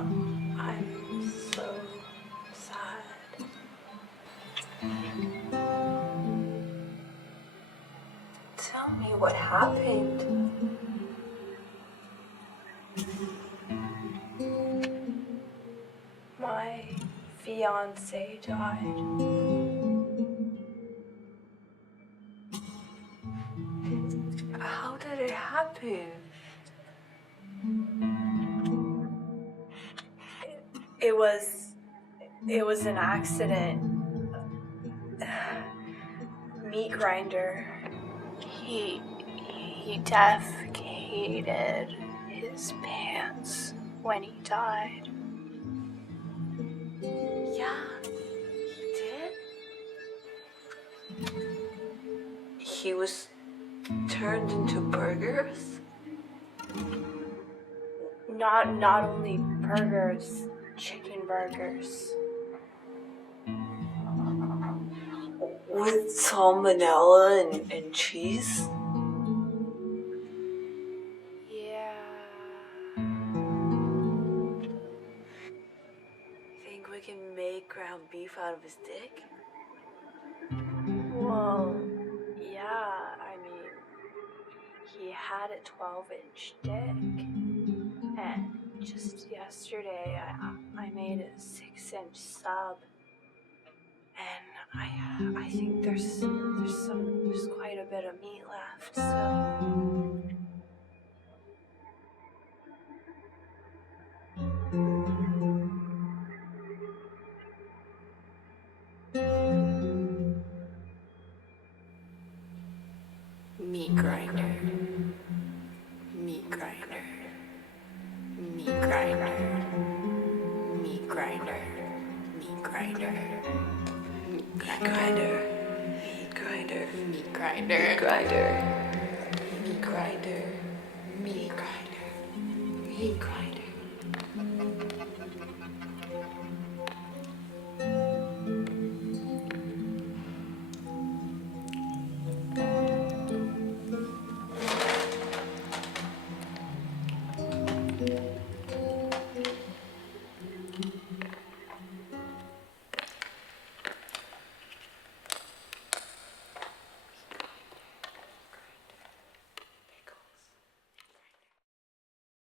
I'm so sad. Tell me what happened. My fiance died. How did it happen? It was an accident. Meat grinder. He defecated his pants when he died. Yeah, he did? He was turned into burgers? Not only burgers, chicken burgers. With salmonella and cheese? Yeah. Think we can make ground beef out of his dick? Well, yeah, I mean, he had a 12-inch dick. And just yesterday, I made a 6-inch sub. And I think there's quite a bit of meat left, so meat grinder, meat grinder, meat grinder, meat grinder, meat grinder, meat grinder, meat grinder, meat grinder, meat grinder.